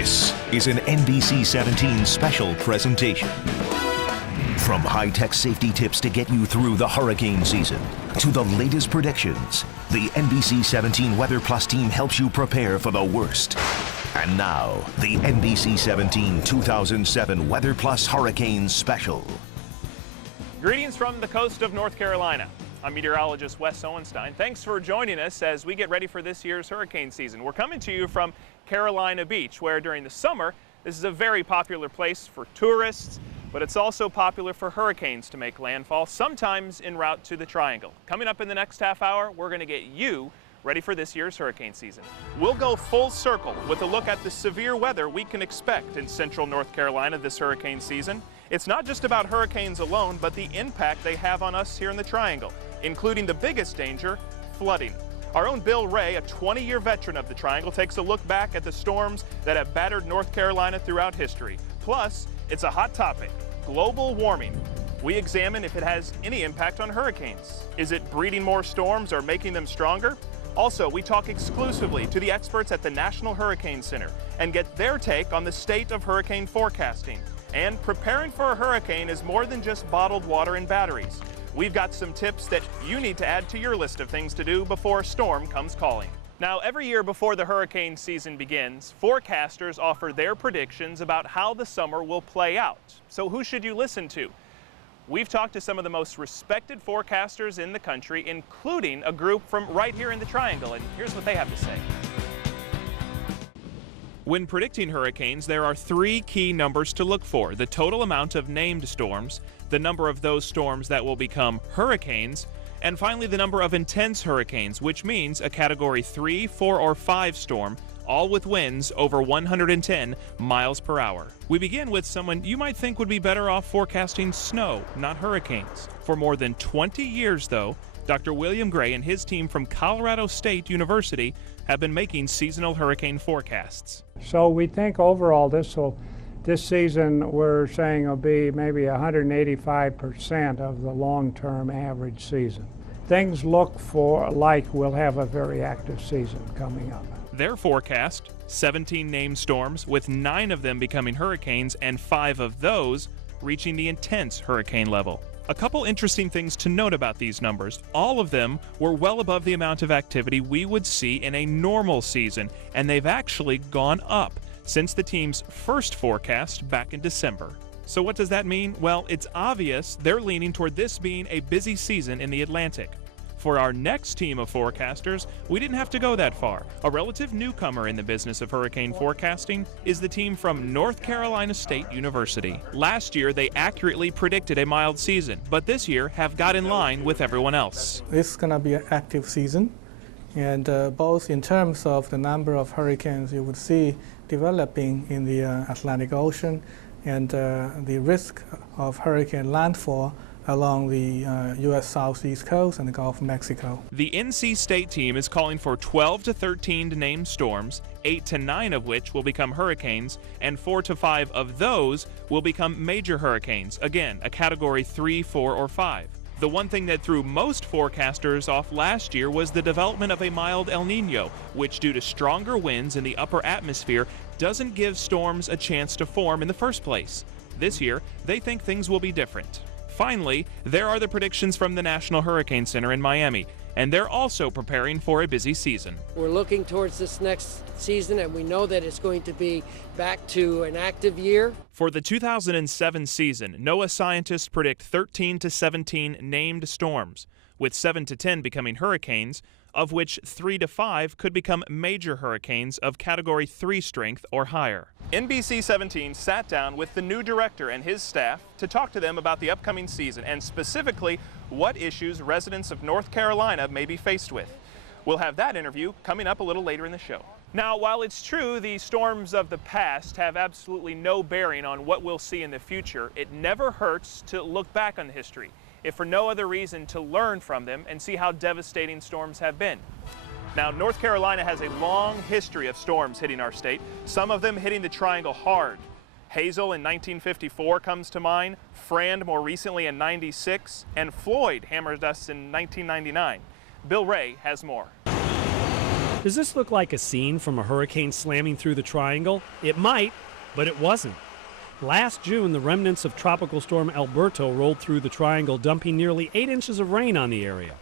This is an NBC 17 special presentation. From high-tech safety tips to get you through the hurricane season to the latest predictions, the NBC 17 Weather Plus team helps you prepare for the worst. And now, the NBC 17 2007 Weather Plus Hurricane Special. Greetings from the coast of North Carolina. I'm meteorologist Wes Hohenstein. Thanks for joining us as we get ready for this year's hurricane season. We're coming to you from Carolina Beach, where during the summer, this is a very popular place for tourists, but it's also popular for hurricanes to make landfall, sometimes en route to the Triangle. Coming up in the next half hour, we're going to get you ready for this year's hurricane season. We'll go full circle with a look at the severe weather we can expect in central North Carolina this hurricane season. It's not just about hurricanes alone, but the impact they have on us here in the Triangle, including the biggest danger, flooding. Our own Bill Ray, a 20-year veteran of the Triangle, takes a look back at the storms that have battered North Carolina throughout history. Plus, it's a hot topic, global warming. We examine if it has any impact on hurricanes. Is it breeding more storms or making them stronger? Also, we talk exclusively to the experts at the National Hurricane Center and get their take on the state of hurricane forecasting. And preparing for a hurricane is more than just bottled water and batteries. We've got some tips that you need to add to your list of things to do before a storm comes calling. Now, every year before the hurricane season begins, forecasters offer their predictions about how the summer will play out. So who should you listen to? We've talked to some of the most respected forecasters in the country, including a group from right here in the Triangle, and here's what they have to say. When predicting hurricanes, there are three key numbers to look for: the total amount of named storms, the number of those storms that will become hurricanes, and finally the number of intense hurricanes, which means a Category 3, 4, or 5 storm, all with winds over 110 miles per hour. We begin with someone you might think would be better off forecasting snow, not hurricanes. For more than 20 years, though, Dr. William Gray and his team from Colorado State University have been making seasonal hurricane forecasts. So we think overall this season we're saying will be maybe 185% of the long-term average season. Things look like we'll have a very active season coming up. Their forecast, 17 named storms, with 9 of them becoming hurricanes and 5 of those reaching the intense hurricane level. A couple interesting things to note about these numbers. All of them were well above the amount of activity we would see in a normal season, and they've actually gone up since the team's first forecast back in December. So what does that mean? Well, it's obvious they're leaning toward this being a busy season in the Atlantic. For our next team of forecasters, we didn't have to go that far. A relative newcomer in the business of hurricane forecasting is the team from North Carolina State University. Last year, they accurately predicted a mild season, but this year have got in line with everyone else. This is going to be an active season, and both in terms of the number of hurricanes you would see developing in the Atlantic Ocean and the risk of hurricane landfall along the U.S. southeast coast and the Gulf of Mexico. The NC State team is calling for 12 to 13 named storms, 8 to 9 of which will become hurricanes, and 4 to 5 of those will become major hurricanes, again, a Category 3, 4, or 5. The one thing that threw most forecasters off last year was the development of a mild El Nino, which, due to stronger winds in the upper atmosphere, doesn't give storms a chance to form in the first place. This year, they think things will be different. Finally, there are the predictions from the National Hurricane Center in Miami, and they're also preparing for a busy season. We're looking towards this next season, and we know that it's going to be back to an active year. For the 2007 season, NOAA scientists predict 13 to 17 named storms, with 7 to 10 becoming hurricanes, of which 3 to 5 could become major hurricanes of Category 3 strength or higher. NBC 17 sat down with the new director and his staff to talk to them about the upcoming season and specifically what issues residents of North Carolina may be faced with. We'll have that interview coming up a little later in the show. Now, while it's true the storms of the past have absolutely no bearing on what we'll see in the future, it never hurts to look back on history, if for no other reason to learn from them and see how devastating storms have been. Now, North Carolina has a long history of storms hitting our state, some of them hitting the Triangle hard. Hazel in 1954 comes to mind, Fran more recently in '96, and Floyd hammered us in 1999. Bill Ray has more. Does this look like a scene from a hurricane slamming through the triangle? It might, but it wasn't. Last June, the remnants of Tropical Storm Alberto rolled through the triangle, dumping nearly 8 inches of rain on the area.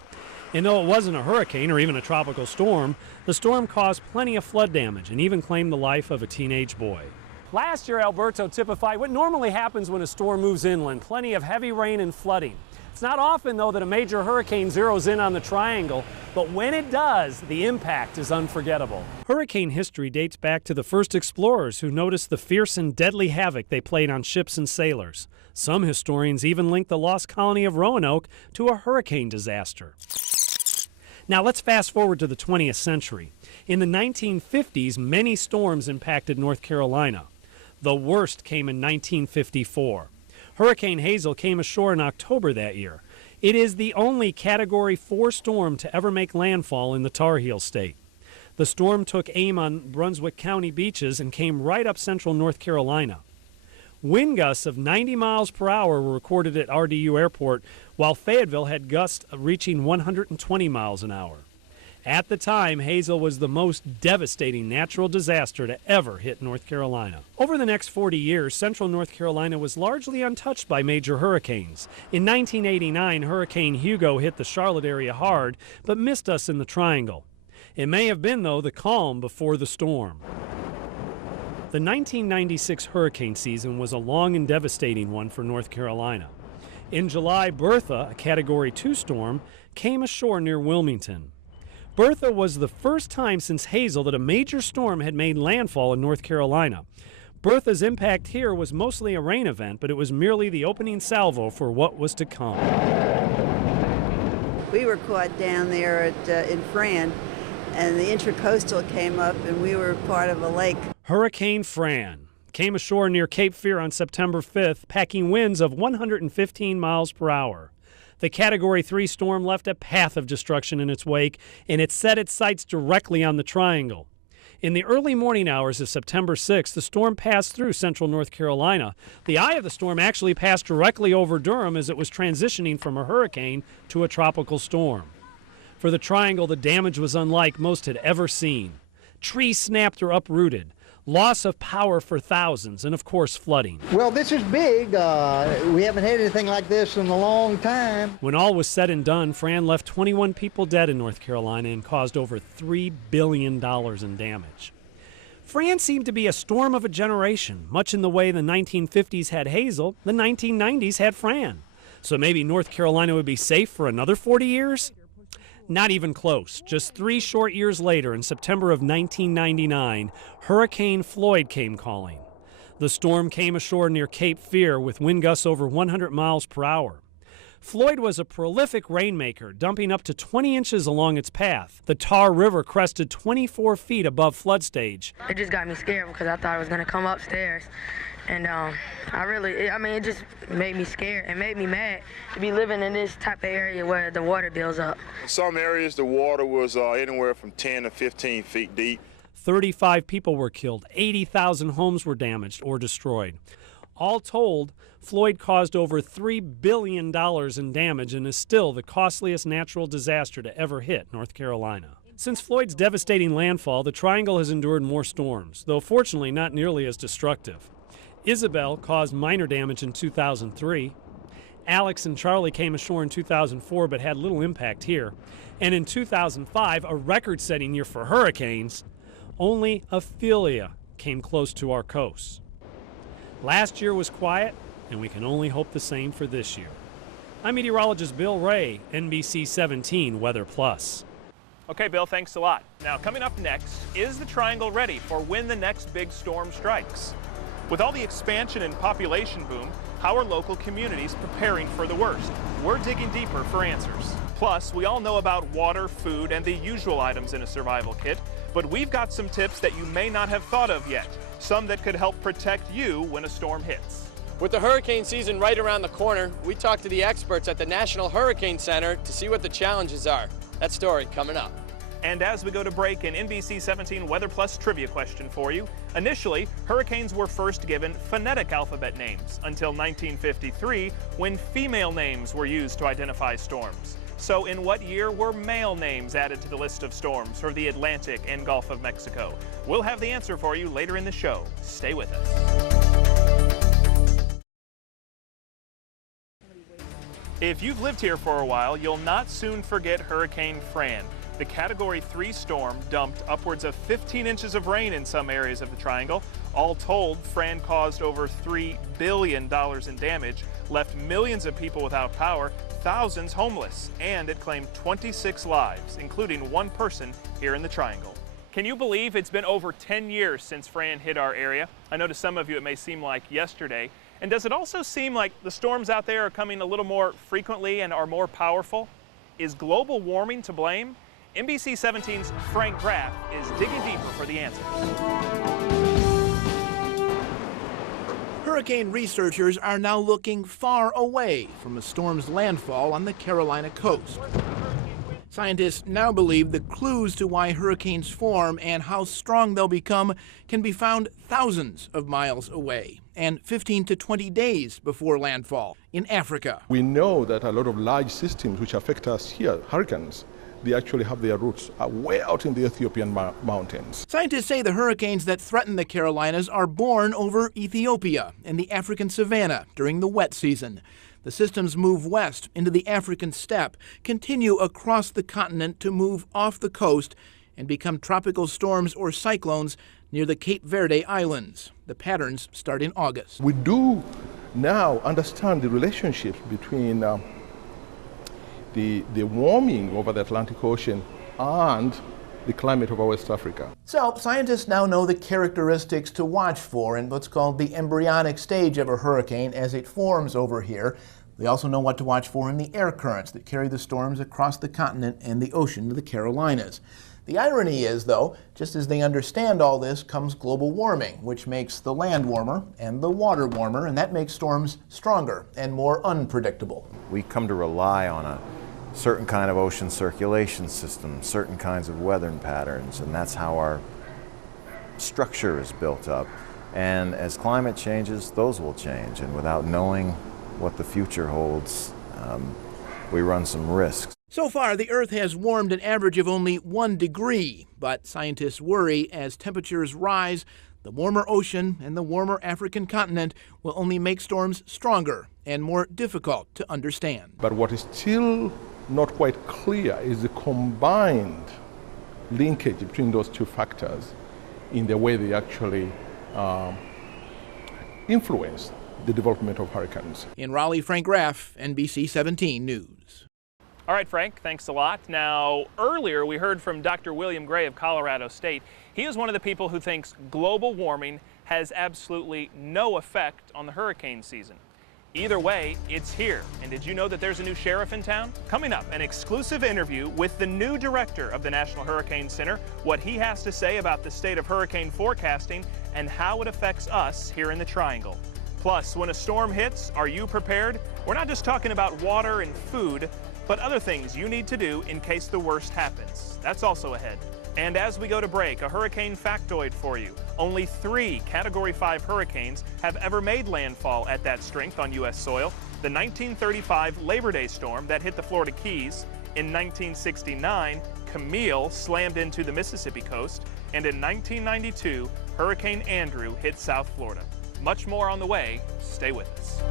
And though it wasn't a hurricane or even a tropical storm, the storm caused plenty of flood damage and even claimed the life of a teenage boy. Last year, Alberto typified what normally happens when a storm moves inland, plenty of heavy rain and flooding. It's not often, though, that a major hurricane zeroes in on the triangle, but when it does, the impact is unforgettable. Hurricane history dates back to the first explorers who noticed the fierce and deadly havoc they played on ships and sailors. Some historians even link the lost colony of Roanoke to a hurricane disaster. Now let's fast forward to the 20th century. In the 1950s, many storms impacted North Carolina. The worst came in 1954. Hurricane Hazel came ashore in October that year. It is the only Category 4 storm to ever make landfall in the Tar Heel State. The storm took aim on Brunswick County beaches and came right up central North Carolina. Wind gusts of 90 miles per hour were recorded at RDU Airport, while Fayetteville had gusts reaching 120 miles an hour. At the time, Hazel was the most devastating natural disaster to ever hit North Carolina. Over the next 40 years, central North Carolina was largely untouched by major hurricanes. In 1989, Hurricane Hugo hit the Charlotte area hard, but missed us in the Triangle. It may have been, though, the calm before the storm. The 1996 hurricane season was a long and devastating one for North Carolina. In July, Bertha, a Category 2 storm, came ashore near Wilmington. Bertha was the first time since Hazel that a major storm had made landfall in North Carolina. Bertha's impact here was mostly a rain event, but it was merely the opening salvo for what was to come. We were caught down there in Fran, and the Intracoastal came up, and we were part of a lake. Hurricane Fran came ashore near Cape Fear on September 5th, packing winds of 115 miles per hour. The Category 3 storm left a path of destruction in its wake, and it set its sights directly on the Triangle. In the early morning hours of September 6th, the storm passed through central North Carolina. The eye of the storm actually passed directly over Durham as it was transitioning from a hurricane to a tropical storm. For the Triangle, the damage was unlike most had ever seen. Trees snapped or uprooted, loss of power for thousands, and of course flooding. Well, this is big. We haven't had anything like this in a long time. When all was said and done, Fran left 21 people dead in North Carolina and caused over $3 billion in damage. Fran seemed to be a storm of a generation, much in the way the 1950s had Hazel, the 1990s had Fran. So maybe North Carolina would be safe for another 40 years? Not even close. Just 3 short years later, in September of 1999, Hurricane Floyd came calling. The storm came ashore near Cape Fear with wind gusts over 100 miles per hour. Floyd was a prolific rainmaker, dumping up to 20 inches along its path. The Tar River crested 24 feet above flood stage. It just got me scared because I thought it was going to come upstairs. And it just made me scared and made me mad to be living in this type of area where the water builds up. In some areas, the water was anywhere from 10 to 15 feet deep. 35 people were killed. 80,000 homes were damaged or destroyed. All told, Floyd caused over $3 billion in damage and is still the costliest natural disaster to ever hit North Carolina. Since Floyd's devastating landfall, the Triangle has endured more storms, though fortunately not nearly as destructive. Isabel caused minor damage in 2003. Alex and Charlie came ashore in 2004 but had little impact here. And in 2005, a record-setting year for hurricanes, only Ophelia came close to our coast. Last year was quiet, and we can only hope the same for this year. I'm meteorologist Bill Ray, NBC 17 Weather Plus. Okay, Bill, thanks a lot. Now, coming up next, is the Triangle ready for when the next big storm strikes? With all the expansion and population boom, how are local communities preparing for the worst? We're digging deeper for answers. Plus, we all know about water, food, and the usual items in a survival kit, but we've got some tips that you may not have thought of yet, some that could help protect you when a storm hits. With the hurricane season right around the corner, we talked to the experts at the National Hurricane Center to see what the challenges are. That story coming up. And as we go to break, an NBC 17 Weather Plus trivia question for you. Initially, hurricanes were first given phonetic alphabet names until 1953, when female names were used to identify storms. So in what year were male names added to the list of storms for the Atlantic and Gulf of Mexico? We'll have the answer for you later in the show. Stay with us. If you've lived here for a while, you'll not soon forget Hurricane Fran. The Category 3 storm dumped upwards of 15 inches of rain in some areas of the Triangle. All told, Fran caused over $3 billion in damage, left millions of people without power, thousands homeless, and it claimed 26 lives, including one person here in the Triangle. Can you believe it's been over 10 years since Fran hit our area? I know to some of you it may seem like yesterday. And does it also seem like the storms out there are coming a little more frequently and are more powerful? Is global warming to blame? NBC 17's Frank Graff is digging deeper for the answers. Hurricane researchers are now looking far away from a storm's landfall on the Carolina coast. Scientists now believe the clues to why hurricanes form and how strong they'll become can be found thousands of miles away and 15 to 20 days before landfall in Africa. We know that a lot of large systems which affect us here, hurricanes, they actually have their roots way out in the Ethiopian mountains. Scientists say the hurricanes that threaten the Carolinas are born over Ethiopia and the African savanna during the wet season. The systems move west into the African steppe, continue across the continent to move off the coast, and become tropical storms or cyclones near the Cape Verde Islands. The patterns start in August. We do now understand the relationships between the warming over the Atlantic Ocean and the climate of West Africa. So scientists now know the characteristics to watch for in what's called the embryonic stage of a hurricane as it forms over here. They also know what to watch for in the air currents that carry the storms across the continent and the ocean to the Carolinas. The irony is, though, just as they understand all this comes global warming, which makes the land warmer and the water warmer, and that makes storms stronger and more unpredictable. We come to rely on a certain kind of ocean circulation system, certain kinds of weathering patterns, and that's how our structure is built up. And as climate changes, those will change, and without knowing what the future holds, we run some risks. So far, the Earth has warmed an average of only 1 degree, but scientists worry as temperatures rise, the warmer ocean and the warmer African continent will only make storms stronger and more difficult to understand. But what is still not quite clear is the combined linkage between those two factors in the way they actually influence the development of hurricanes. In Raleigh, Frank Graff, NBC 17 News. All right, Frank, thanks a lot. Now, earlier we heard from Dr. William Gray of Colorado State. He is one of the people who thinks global warming has absolutely no effect on the hurricane season. Either way, it's here. And did you know that there's a new sheriff in town? Coming up, an exclusive interview with the new director of the National Hurricane Center, what he has to say about the state of hurricane forecasting and how it affects us here in the Triangle. Plus, when a storm hits, are you prepared? We're not just talking about water and food, but other things you need to do in case the worst happens. That's also ahead. And as we go to break, a hurricane factoid for you. Only 3 Category 5 hurricanes have ever made landfall at that strength on U.S. soil. The 1935 Labor Day storm that hit the Florida Keys. In 1969, Camille slammed into the Mississippi coast. And in 1992, Hurricane Andrew hit South Florida. Much more on the way. Stay with us.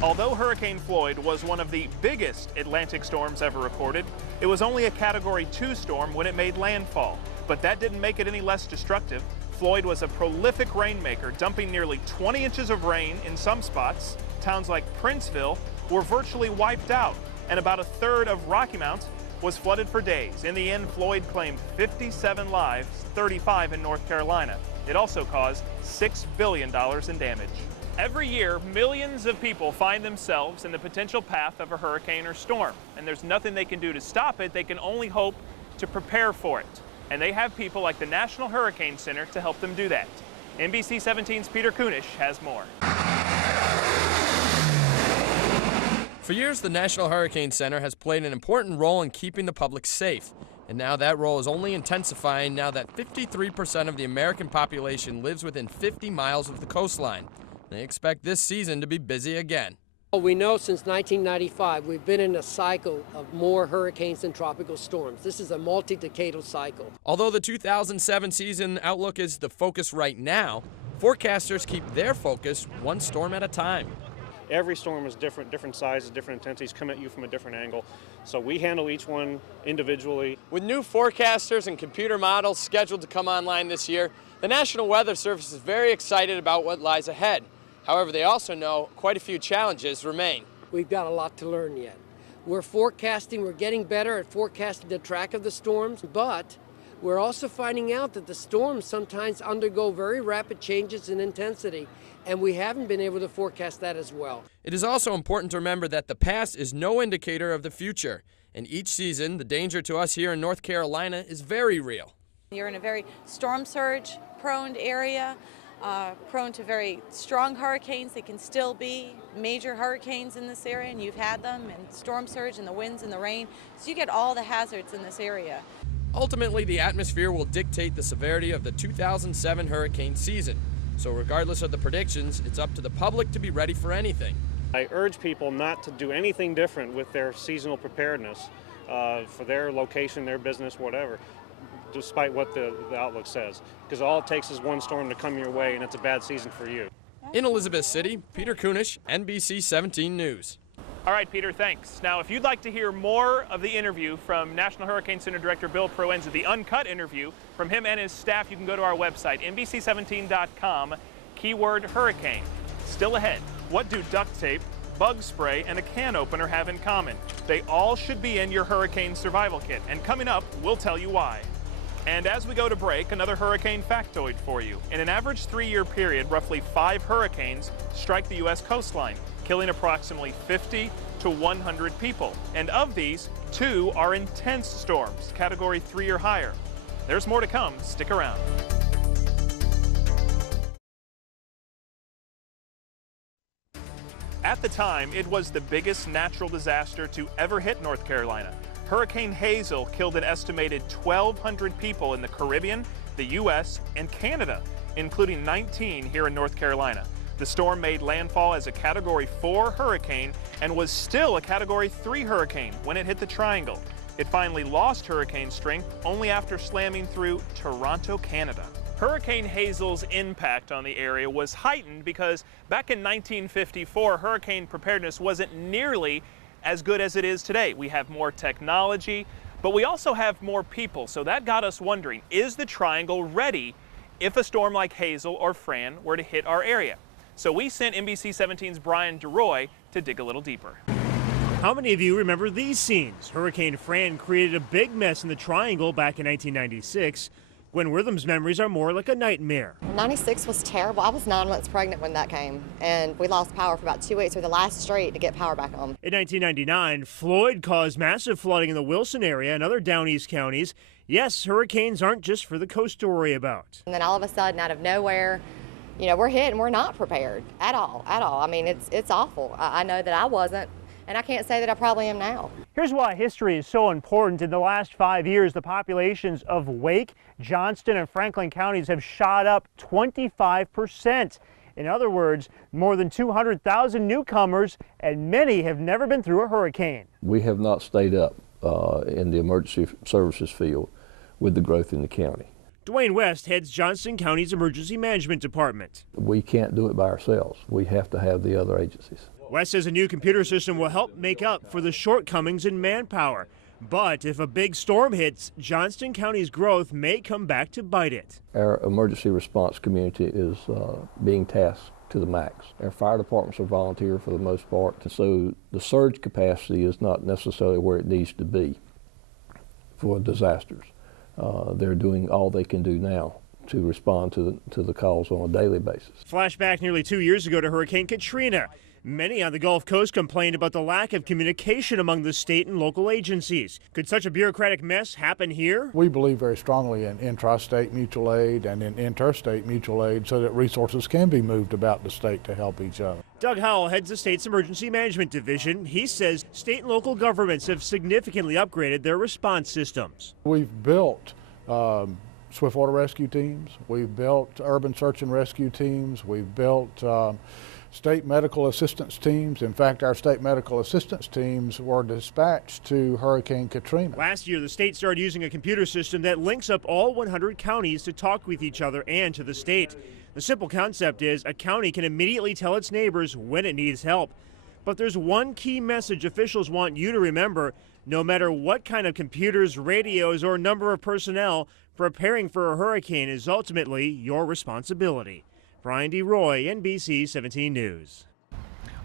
Although Hurricane Floyd was one of the biggest Atlantic storms ever recorded, it was only a Category 2 storm when it made landfall. But that didn't make it any less destructive. Floyd was a prolific rainmaker, dumping nearly 20 inches of rain in some spots. Towns like Princeville were virtually wiped out, and about a third of Rocky Mount was flooded for days. In the end, Floyd claimed 57 lives, 35 in North Carolina. It also caused $6 billion in damage. Every year, millions of people find themselves in the potential path of a hurricane or storm, and there's nothing they can do to stop it. They can only hope to prepare for it. And they have people like the National Hurricane Center to help them do that. NBC 17's Peter Kunish has more. For years, the National Hurricane Center has played an important role in keeping the public safe. And now that role is only intensifying now that 53% of the American population lives within 50 miles of the coastline. They expect this season to be busy again. Well, we know since 1995 we've been in a cycle of more hurricanes than tropical storms. This is a multi-decadal cycle. Although the 2007 season outlook is the focus right now, forecasters keep their focus one storm at a time. Every storm is different sizes, different intensities, come at you from a different angle. So we handle each one individually. With new forecasters and computer models scheduled to come online this year, the National Weather Service is very excited about what lies ahead. However, they also know quite a few challenges remain. We've got a lot to learn yet. We're getting better at forecasting the track of the storms, but we're also finding out that the storms sometimes undergo very rapid changes in intensity, and we haven't been able to forecast that as well. It is also important to remember that the past is no indicator of the future, and each season, the danger to us here in North Carolina is very real. You're in a very storm surge prone area, prone to very strong hurricanes. They can still be major hurricanes in this area, and you've had them, and storm surge and the winds and the rain. So you get all the hazards in this area. Ultimately, the atmosphere will dictate the severity of the 2007 hurricane season. So regardless of the predictions, it's up to the public to be ready for anything. I urge people not to do anything different with their seasonal preparedness for their location, their business, whatever, despite what the outlook says. Because all it takes is one storm to come your way, and it's a bad season for you. In Elizabeth City, Peter Kunish, NBC 17 News. All right, Peter, thanks. Now, if you'd like to hear more of the interview from National Hurricane Center Director Bill Proenza, the uncut interview from him and his staff, you can go to our website, NBC17.com, keyword hurricane. Still ahead, what do duct tape, bug spray, and a can opener have in common? They all should be in your hurricane survival kit, and coming up, we'll tell you why. And as we go to break, another hurricane factoid for you. In an average 3-year period, roughly 5 hurricanes strike the U.S. coastline, killing approximately 50 to 100 people. And of these, 2 are intense storms, category 3 or higher. There's more to come. Stick around. At the time, it was the biggest natural disaster to ever hit North Carolina. Hurricane Hazel killed an estimated 1,200 people in the Caribbean, the U.S., and Canada, including 19 here in North Carolina. The storm made landfall as a Category 4 hurricane and was still a Category 3 hurricane when it hit the Triangle. It finally lost hurricane strength only after slamming through Toronto, Canada. Hurricane Hazel's impact on the area was heightened because back in 1954, hurricane preparedness wasn't nearly as good as it is today. We have more technology, but we also have more people. So that got us wondering, is the Triangle ready if a storm like Hazel or Fran were to hit our area? So we sent NBC 17's Brian DeRoy to dig a little deeper. How many of you remember these scenes? Hurricane Fran created a big mess in the Triangle back in 1996. Gwen Wortham's memories are more like a nightmare. 96 was terrible. I was 9 months pregnant when that came, and we lost power for about 2 weeks. We were the last street to get power back on. In 1999, Floyd caused massive flooding in the Wilson area and other down east counties. Yes, hurricanes aren't just for the coast to worry about. And then all of a sudden, out of nowhere, you know, we're hit and we're not prepared at all. I mean, it's awful. I know that I wasn't, and I can't say that I probably am now. Here's why history is so important. In the last 5 years, the populations of Wake, Johnston, and Franklin counties have shot up 25%. In other words, more than 200,000 newcomers, and many have never been through a hurricane. We have not stayed up in the emergency services field with the growth in the county. Dwayne West heads Johnston County's Emergency Management Department. We can't do it by ourselves. We have to have the other agencies. West says a new computer system will help make up for the shortcomings in manpower. But if a big storm hits, Johnston County's growth may come back to bite it. Our emergency response community is being tasked to the max. Our fire departments are volunteer for the most part, so the surge capacity is not necessarily where it needs to be for disasters. They're doing all they can do now to respond to the calls on a daily basis. Flashback nearly 2 years ago to Hurricane Katrina. Many on the Gulf Coast complained about the lack of communication among the state and local agencies. Could such a bureaucratic mess happen here? We believe very strongly in intrastate mutual aid and in interstate mutual aid so that resources can be moved about the state to help each other. Doug Howell heads the state's Emergency Management Division. He says state and local governments have significantly upgraded their response systems. We've built swiftwater rescue teams. We've built urban search and rescue teams. We've built state medical assistance teams. In fact, our state medical assistance teams were dispatched to Hurricane Katrina. Last year, the state started using a computer system that links up all 100 counties to talk with each other and to the state. The simple concept is a county can immediately tell its neighbors when it needs help. But there's one key message officials want you to remember. No matter what kind of computers, radios, or number of personnel, preparing for a hurricane is ultimately your responsibility. Brian D. Roy, NBC 17 News.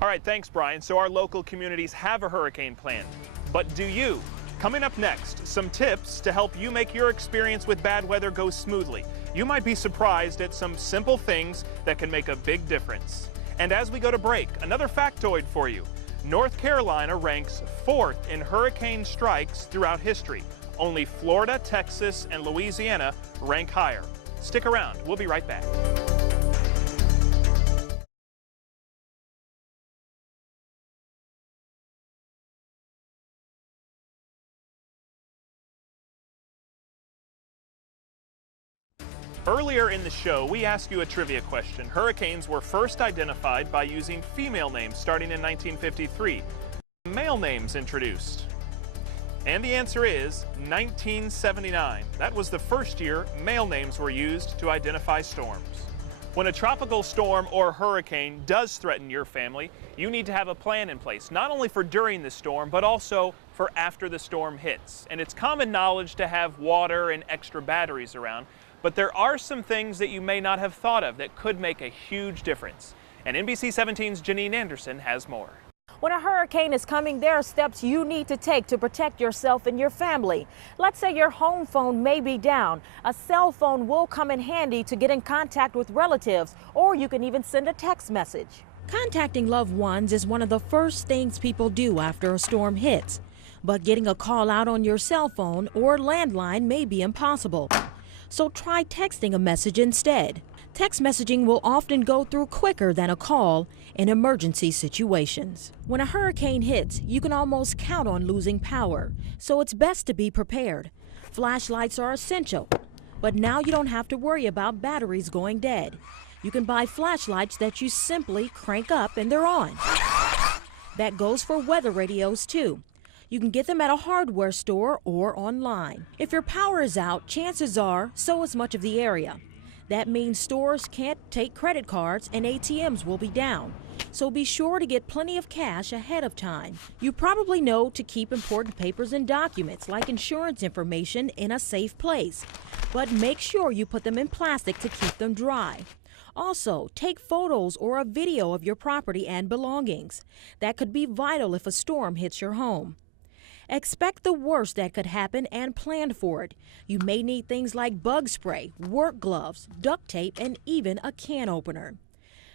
All right, thanks, Brian. So our local communities have a hurricane plan. But do you? Coming up next, some tips to help you make your experience with bad weather go smoothly. You might be surprised at some simple things that can make a big difference. And as we go to break, another factoid for you. North Carolina ranks 4th in hurricane strikes throughout history. Only Florida, Texas, and Louisiana rank higher. Stick around. We'll be right back. Earlier in the show, we asked you a trivia question. Hurricanes were first identified by using female names starting in 1953. Male names introduced. And the answer is 1979. That was the first year male names were used to identify storms. When a tropical storm or hurricane does threaten your family, you need to have a plan in place, not only for during the storm, but also for after the storm hits. And it's common knowledge to have water and extra batteries around, but there are some things that you may not have thought of that could make a huge difference. And NBC 17's Wncn Anderson has more. When a hurricane is coming, there are steps you need to take to protect yourself and your family. Let's say your home phone may be down. A cell phone will come in handy to get in contact with relatives, or you can even send a text message. Contacting loved ones is one of the first things people do after a storm hits. But getting a call out on your cell phone or landline may be impossible. So try texting a message instead. Text messaging will often go through quicker than a call in emergency situations. When a hurricane hits, you can almost count on losing power, so it's best to be prepared. Flashlights are essential, but now you don't have to worry about batteries going dead. You can buy flashlights that you simply crank up and they're on. That goes for weather radios too. You can get them at a hardware store or online. If your power is out, chances are so is much of the area. That means stores can't take credit cards and ATMs will be down. So be sure to get plenty of cash ahead of time. You probably know to keep important papers and documents like insurance information in a safe place. But make sure you put them in plastic to keep them dry. Also, take photos or a video of your property and belongings. That could be vital if a storm hits your home. Expect the worst that could happen and plan for it. You may need things like bug spray, work gloves, duct tape, and even a can opener.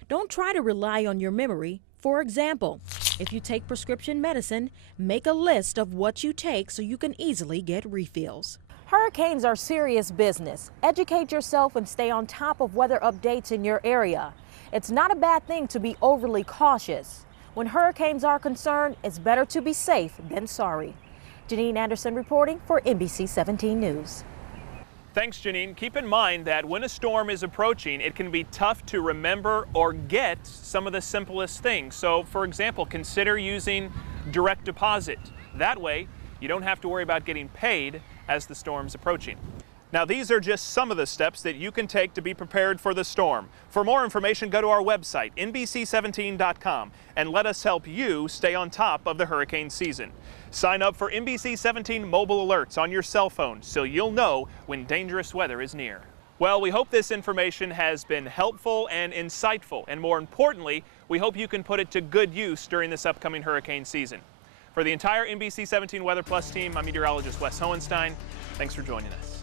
Don't try to rely on your memory. For example, if you take prescription medicine, make a list of what you take so you can easily get refills. Hurricanes are serious business. Educate yourself and stay on top of weather updates in your area. It's not a bad thing to be overly cautious. When hurricanes are concerned, it's better to be safe than sorry. Wncn Anderson reporting for NBC 17 News. Thanks, Wncn. Keep in mind that when a storm is approaching, it can be tough to remember or get some of the simplest things. So, for example, consider using direct deposit. That way, you don't have to worry about getting paid as the storm's approaching. Now, these are just some of the steps that you can take to be prepared for the storm. For more information, go to our website, NBC17.com, and let us help you stay on top of the hurricane season. Sign up for NBC 17 mobile alerts on your cell phone so you'll know when dangerous weather is near. Well, we hope this information has been helpful and insightful, and more importantly, we hope you can put it to good use during this upcoming hurricane season. For the entire NBC 17 Weather Plus team, I'm meteorologist Wes Hohenstein. Thanks for joining us.